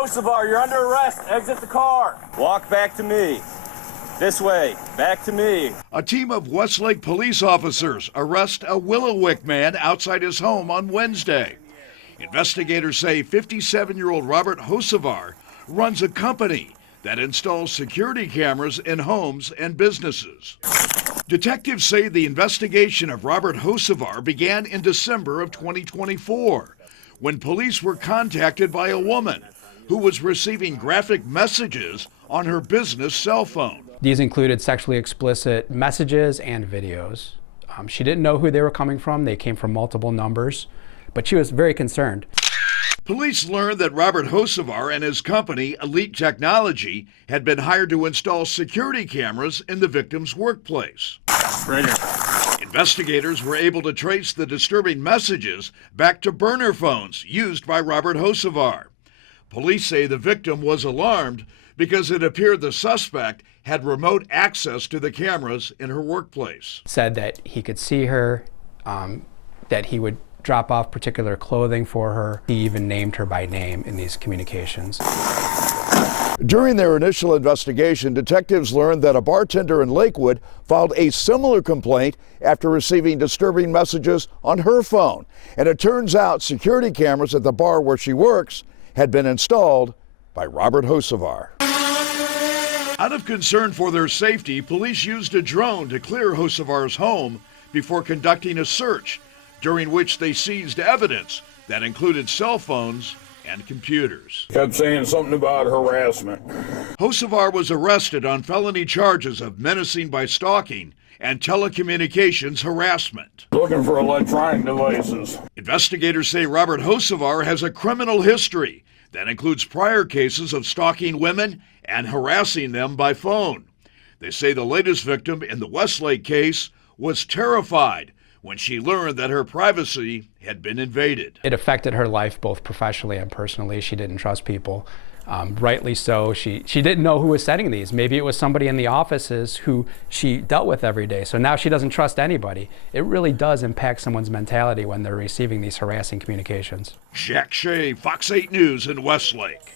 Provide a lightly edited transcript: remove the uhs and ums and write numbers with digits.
Hocevar, you're under arrest. Exit the car. Walk back to me. This way. Back to me. A team of Westlake police officers arrest a Willowick man outside his home on Wednesday. Investigators say 57-year-old Robert Hocevar runs a company that installs security cameras in homes and businesses. Detectives say the investigation of Robert Hocevar began in December of 2024, when police were contacted by a woman who was receiving graphic messages on her business cell phone. These included sexually explicit messages and videos. She didn't know who they were coming from. They came from multiple numbers, but she was very concerned. Police learned that Robert Hocevar and his company, Elite Technology, had been hired to install security cameras in the victim's workplace. Investigators were able to trace the disturbing messages back to burner phones used by Robert Hocevar. Police say the victim was alarmed because it appeared the suspect had remote access to the cameras in her workplace. Said that he could see her, that he would drop off particular clothing for her. He even named her by name in these communications. During their initial investigation, detectives learned that a bartender in Lakewood filed a similar complaint after receiving disturbing messages on her phone. And it turns out security cameras at the bar where she works had been installed by Robert Hocevar. Out of concern for their safety, police used a drone to clear Hocevar's home before conducting a search, during which they seized evidence that included cell phones and computers. Kept saying something about harassment. Hocevar was arrested on felony charges of menacing by stalking and telecommunications harassment. Looking for electronic devices. Investigators say Robert Hocevar has a criminal history that includes prior cases of stalking women and harassing them by phone. They say the latest victim in the Westlake case was terrified when she learned that her privacy had been invaded. It affected her life both professionally and personally. She didn't trust people. Rightly so. She didn't know who was sending these. Maybe it was somebody in the offices who she dealt with every day. So now she doesn't trust anybody. It really does impact someone's mentality when they're receiving these harassing communications. Jack Shea, Fox 8 News in Westlake.